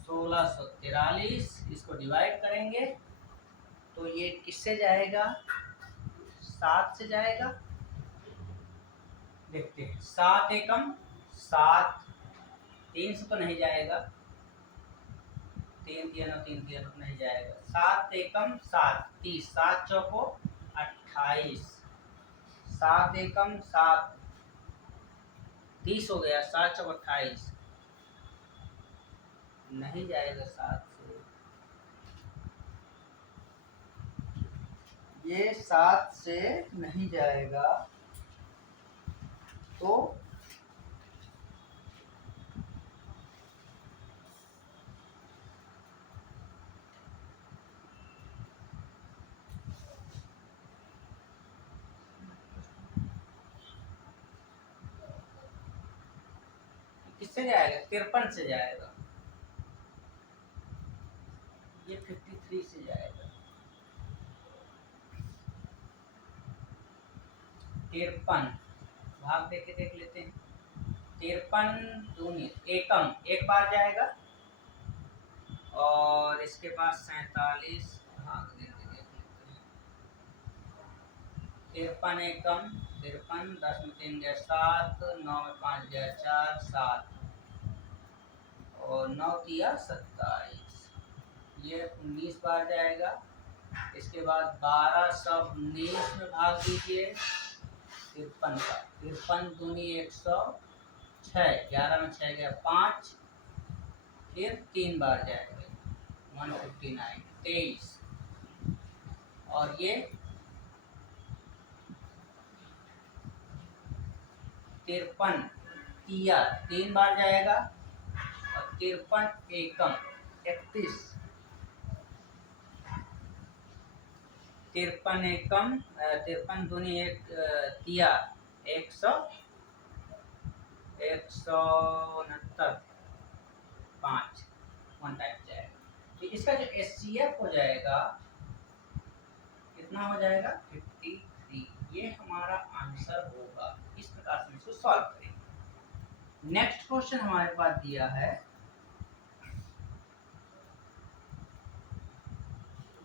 1643, इसको डिवाइड करेंगे तो ये किससे जाएगा, 7 से जाएगा। देखते हैं, 7 एकम 7, 3 से तो नहीं जाएगा, 3 दिया 9 3 दिया तो नहीं जाएगा। 7 एकम 7 30, 7 चौको 28, 7 एकम 7 30 हो गया, 7 चौको 28, नहीं जाएगा 7 से, ये 7 से नहीं जाएगा। तो किससे जाएगा? 53 से जाएगा, ये 53 से जाएगा। 53 भाग देके देख लेते हैं। 53 दूनी एकम एक बार जाएगा, और इसके बाद 47 भाग देके देख लेते हैं। 53 एकम 53, 10 में 3 गया 7, 9 में 5 गया 4 7, और 9 किया 27, ये 19 बार जाएगा। इसके बाद 1219 में भाग दीजिए 53 का, 53 दूनी 106, 11 में 6 गया 5, फिर 3 बार जाएगा 159 23, और ये 53 तिया 3 बार जाएगा, और 53 एकम 31, 53 एकम 53 दूनी 1 तिया 169 5 1 टाइम जाएगा। तो इसका जो एचसीएफ हो जाएगा कितना हो जाएगा? 53। ये हमारा आंसर होगा। इस प्रकार से इसको सॉल्व करेंगे। नेक्स्ट क्वेश्चन हमारे पास दिया है,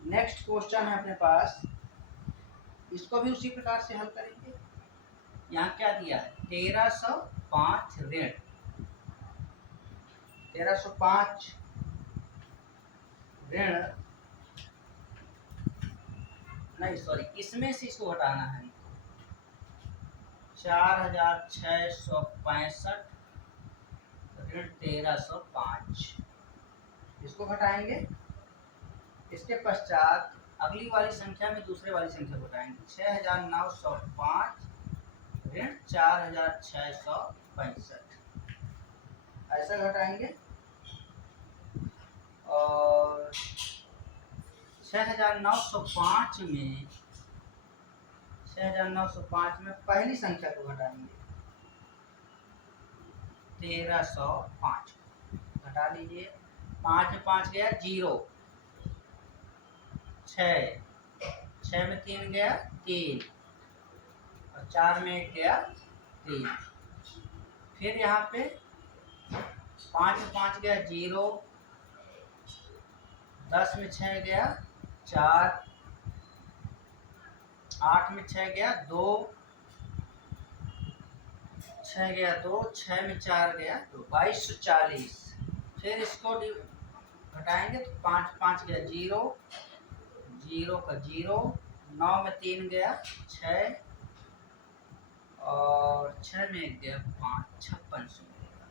नेक्स्ट क्वेश्चन है अपने पास, इसको भी उसी प्रकार से हल करेंगे। यहाँ क्या दिया है? 1305 ऋण 1305 ऋण नहीं सॉरी, इसमें से इसको हटाना है। 4665 ऋण 1305, इसको घटाएंगे। इसके पश्चात अगली वाली संख्या में दूसरे वाली संख्या को घटाएंगे। 6905 ऋण 4665, ऐसा घटाएंगे। और 6905 में 6905 में पहली संख्या को घटाएंगे 1305, घटा लीजिए। 5 में 5 गया 0, 6 में 3 गया 3, और 4 में 1 गया 3। फिर यहाँ पे 5 में 5 गया 0, 10 में 6 गया 4, 8 में 6 गया 2, 6 गया 2, 6 में 4 गया तो 2240। फिर इसको घटाएंगे तो 5 5 गया 0, 0 का 0, 9 में 3 गया 6, और 6 में 1 गया 5, 56 मिलेगा।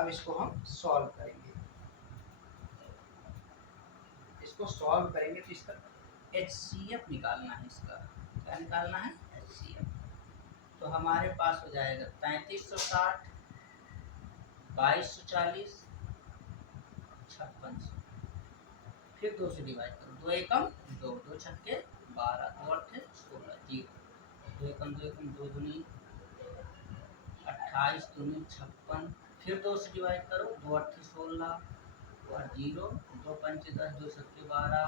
अब इसको हम सॉल्व करेंगे। इसको सॉल्व करेंगे तो इसका HCF निकालना है। इसका क्या निकालना है? HCF। तो हमारे पास हो जाएगा 3360, 2240, 5600। फिर 2 से डिवाइड करो, 2 एकम 2, 2 छक्के 12, 2 अट्ठे 16, 0, 2 एकम 2 एकम 2 दूनी 28, दूनी 56। फिर 2 से डिवाइड करो, 2 अट्ठे 16 और 0, 2 पंचे 10, 2 छक्के 12,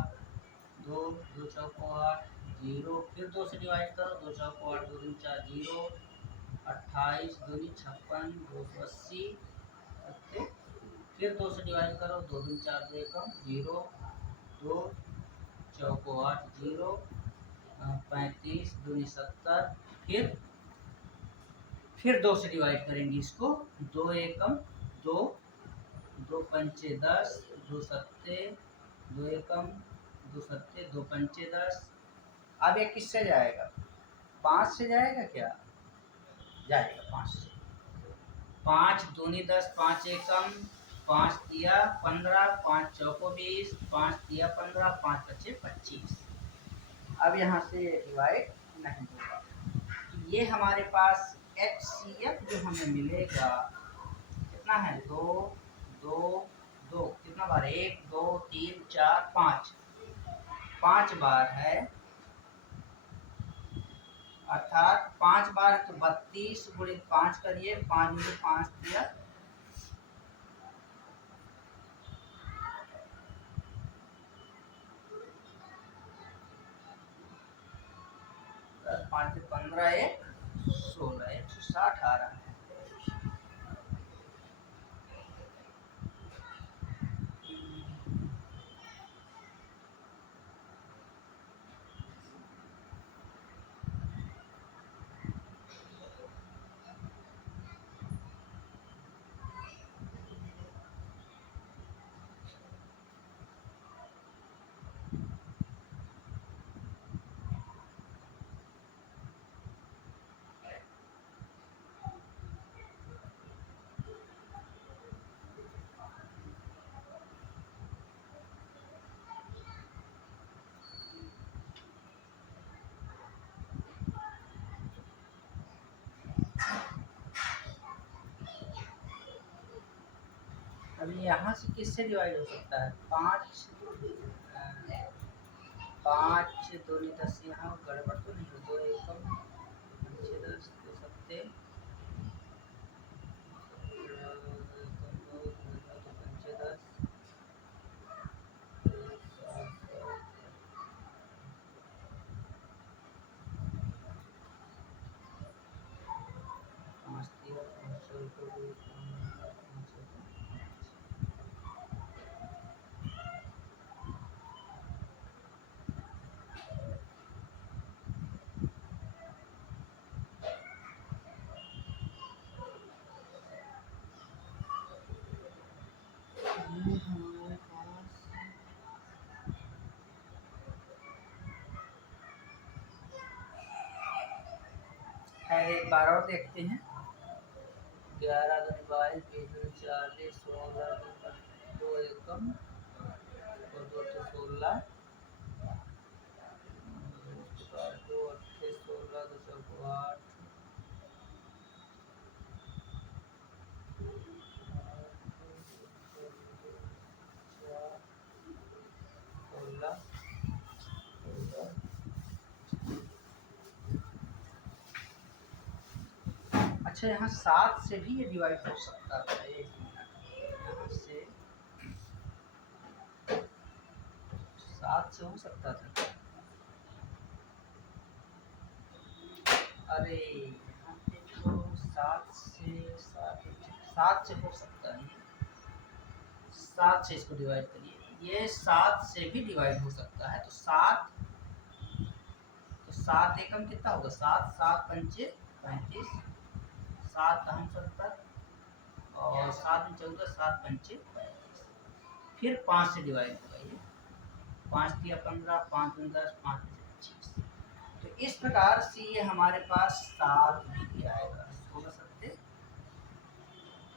2 2 चौको 8, 0। फिर 2 से डिवाइड करो, 2 चौको 8, 2 दूनी 4, 0, 28 दूनी 56, 280। फिर 2 से डिवाइड करो, 2 दूनी 4, 2 एकम 0, 2 चौको 8, 0, 35 दूनी 70। फिर 2 से डिवाइड करेंगे इसको, 2 एकम 2, दो पंचे 10, दो सत्ते, दो एकम, दो सत्ते, दो पंचे 10। अब ये किससे जाएगा? 5 से जाएगा क्या? जाएगा 5 से। 5 दूनी 10, 5 एकम, 5 दिया 15, 5 चौको 20, 5 दिया 15, 5 बचे 25। अब यहाँ से डिवाइड नहीं होगा। ये हमारे पास HCF जो हमें मिलेगा कितना है? 2 2 2। कितना बार? 1 2 3 4 5, 5 बार है, अर्थात 5 बार तो 32 गुणित 5 करिए, 5 में 5 दिया 5 से 15, 1 16, 160 आ रहा है। अभी यहाँ से किससे डिवाइड हो सकता है? 5 2 10, यहाँ गड़बड़ तो नहीं हो? 2 एकम 5 10 दो सत्ते, 5 10 एक बार और देखते हैं। 11 दूनी 22, 20 दूनी 40, 16 दो एकम और 2 तो 16, 2 अट्ठे 16, 2 चौको 8, 16। अच्छा, यहाँ 7 से भी ये डिवाइड हो सकता है। एक मिनट, यहाँ से 7 से हो सकता था। अरे यहाँ पे तो 7 से हो सकता है। 7 से इसको डिवाइड करिए, ये 7 से भी डिवाइड हो सकता है। तो 7 एकम कितना होगा? 7 7 पंचे 35, 7 हम 70 और 7 में 14, 7 पंचे 35। फिर 5 से डिवाइड होगा ये, 5 दिया 15, 5 में 10, 5 में 25। तो इस प्रकार से ये हमारे पास 7 भी आएगा। 16 सत्ते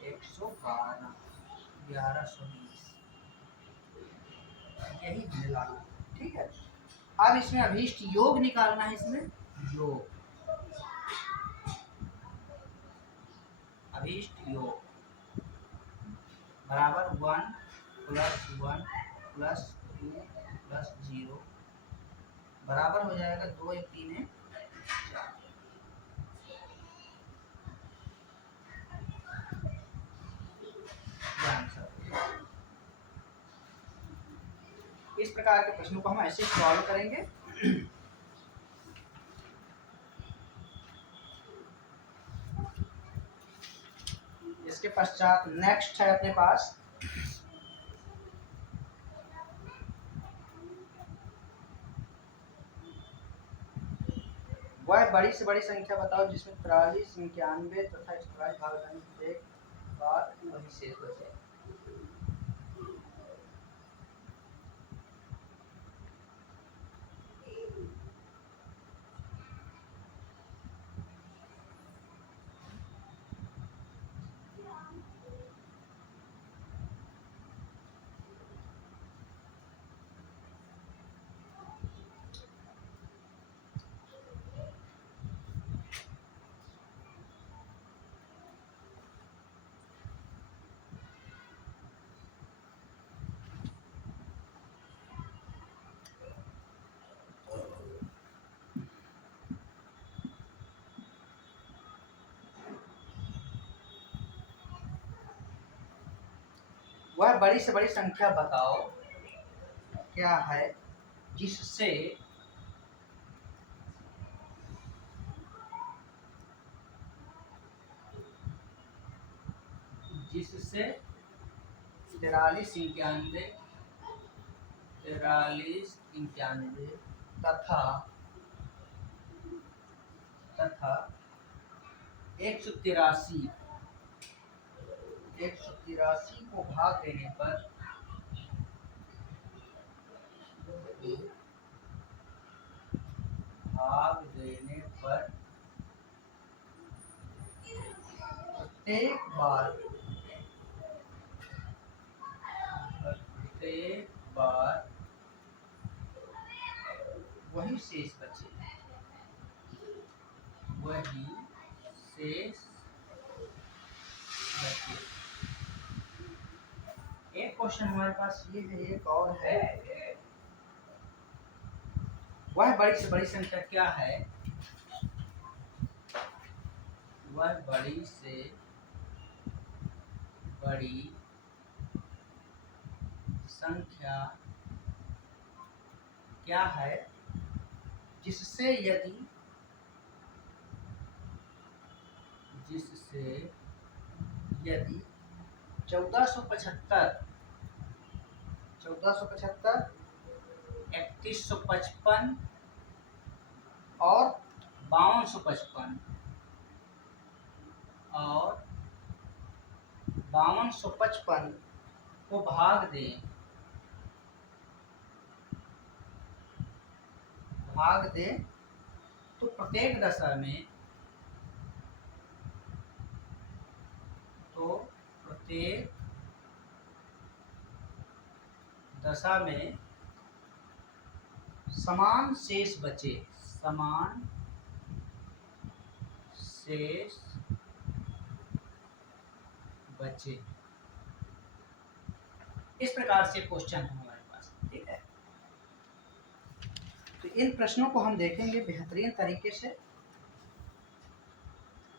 112, 1120, यही हमें लाना। ठीक है, अब इसमें अभीष्ट योग निकालना है। इसमें योग, अभीष्ट योग बराबर 1 प्लस 1 प्लस 2 प्लस 0 बराबर हो जाएगा 2 1 3 है 4। इस प्रकार के प्रश्नों को हम ऐसे सॉल्व करेंगे। इसके पश्चात नेक्स्ट है अपने पास वह बड़ी से बड़ी संख्या बताओ जिसमें 43, 91 तथा 44 भाग एक बार वही शेष बचे। वह बड़ी से बड़ी संख्या बताओ क्या है जिससे जिससे 43 91 तथा 183 को भाग देने पर प्रत्येक बार वही शेष बचे। एक क्वेश्चन हमारे पास ये है, एक और है, वह बड़ी से बड़ी संख्या क्या है, वह बड़ी से बड़ी संख्या क्या है जिससे यदि 1475 3155 और 5255 को भाग दें तो प्रत्येक दशा में समान शेष बचे। इस प्रकार से क्वेश्चन है हमारे पास, ठीक है। तो इन प्रश्नों को हम देखेंगे बेहतरीन तरीके से।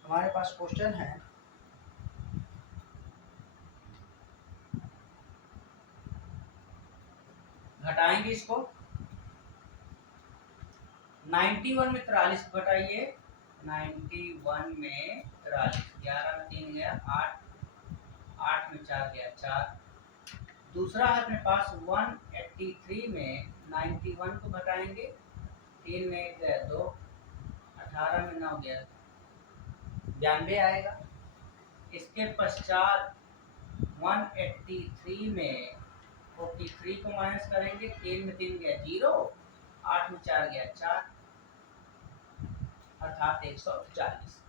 हमारे पास क्वेश्चन है, घटाएंगे इसको। 91 में 43 को घटाइए। 91 में 43, 11 में 3 गया 8, 8 में 4 गया 4। दूसरा है अपने पास 183 में 91 को घटाएंगे। 3 में 1 गया 2, 18 में 9 गया 92 आएगा। इसके पश्चात 183 में 43 को माइनस करेंगे। 3 में 3 गया 0, 8 में 4 गया 4, अर्थात 140।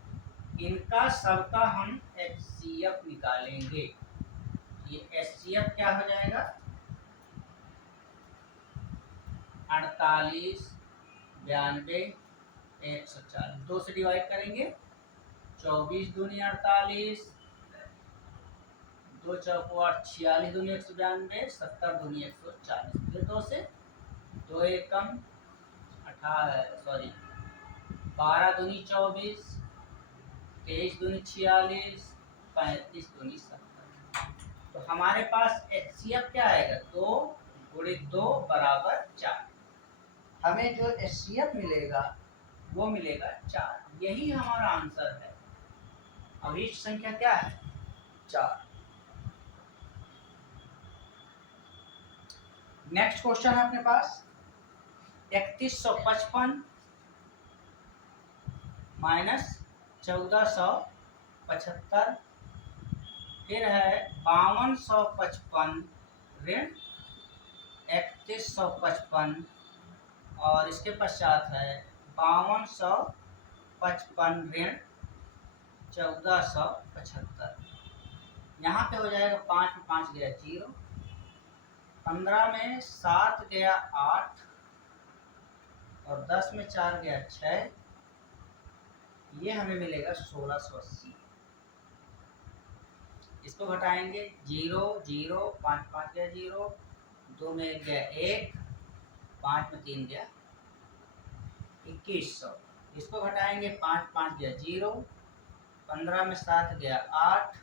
इनका सबका हम HCF निकालेंगे। ये HCF क्या हो जाएगा, 48, 92, 140। 2 से डिवाइड करेंगे। 24 दूनी 48, 2 चौको 8, 46 दूनी 192, 70 दूनी 140। फिर 2 से 2 एकम 12 दूनी 24, 23 दूनी 46, 35 दूनी 70। तो हमारे पास HCF क्या आएगा, 2 × 2 = 4। हमें जो HCF मिलेगा वो मिलेगा 4। यही हमारा आंसर है। अभिष्ट संख्या क्या है, 4। नेक्स्ट क्वेश्चन है अपने पास 3155 माइनस 1475, फिर है 5255 ऋण 3155, और इसके पश्चात है 5255 ऋण 1475। यहाँ पे हो जाएगा 5 में 5 गया 0, 15 में 7 गया 8, और 10 में 4 गया 6। ये हमें मिलेगा 1680। इसको घटाएंगे। 0 0, 5 5 गया 0, 2 में 1 गया 1, 5 में 3 गया 2100। इसको घटाएंगे। 5 5 गया 0, 15 में 7 गया 8,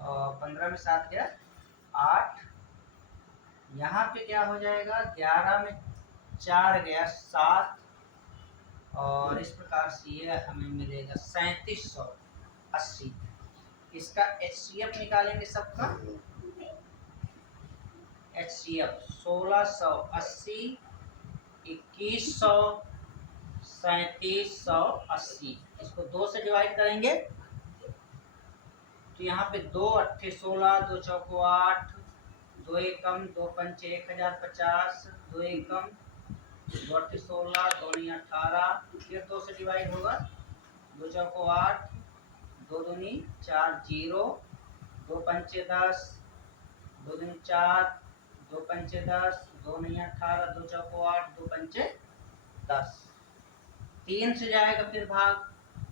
और 15 में 7 गया 8, यहाँ पे क्या हो जाएगा, 11 में 4 गया 7, और इस प्रकार से ये हमें मिलेगा 3780। इसका HCF निकालेंगे सबका। HCF 1680, 2100, 3780। इसको 2 से डिवाइड करेंगे तो यहाँ पे 2 अट्ठे 16, 2 चौको 8, 2 एकम 2 पंचे 1050, 2 एकम 2 अट्ठे 16, 2 नहीं 18, फिर 2 से डिवाइड होगा, 2 चौको 8, 2 दूनी 4, 0, 2 पंचे 10, 2 दूनी 4, 2 पंचे 10, 2 नहीं 18, 2 चौको 8, 2 पंचे 10। 3 से जाएगा फिर भाग,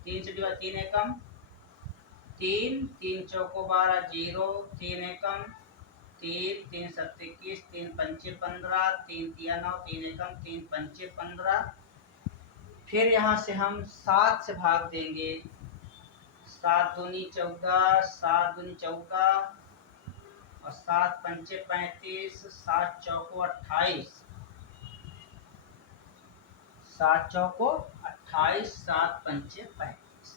3 से डिवाइड, 3 एकम 3, 3 चौको 12, 0, 3 एकम 3, 3 सत्ते 21, 3 पंचे 15, 3 तिया 9, 3 एकम 3 पंचे 15। फिर यहाँ से हम 7 से भाग देंगे, 7 दूनी 14, 7 दूनी 14, और 7 पंचे 35, 7 चौको 28, 7 चौको 28, 7 पंचे 35।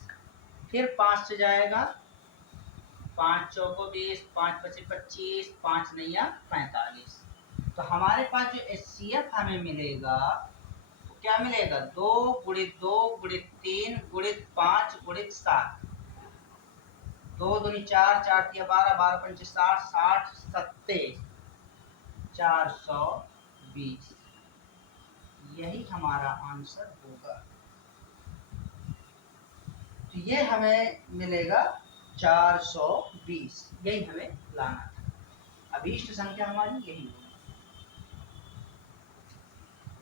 फिर 5 से जाएगा, 5 चौको 20, 5 पचे 25, 5 नैया 45। तो हमारे पास जो HCF हमें मिलेगा वो क्या मिलेगा, 2 गुणित 2 गुणित 3 गुणित 5 गुणित 7। 2 दूनी 4, 4 तिया 12, 12 पंचे 60, 60 सत्ते 420। यही हमारा आंसर होगा। तो ये हमें मिलेगा 420, यही हमें लाना था। अभीष्ट संख्या हमारी यही होगी।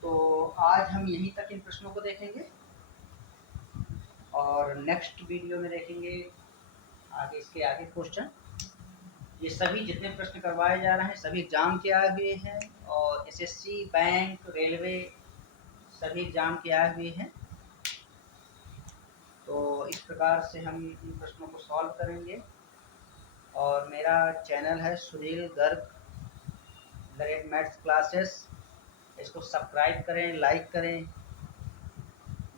तो आज हम यहीं तक इन प्रश्नों को देखेंगे और नेक्स्ट वीडियो में देखेंगे आगे, इसके आगे क्वेश्चन। ये सभी जितने प्रश्न करवाए जा रहे हैं सभी एग्जाम के आए हुए हैं, और SSC, बैंक, रेलवे सभी एग्जाम के आए हुए हैं। तो इस प्रकार से हम इन प्रश्नों को सॉल्व करेंगे। और मेरा चैनल है Sunil Garg grade maths classes, इसको सब्सक्राइब करें, लाइक करें,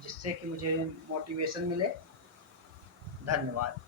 जिससे कि मुझे मोटिवेशन मिले। धन्यवाद।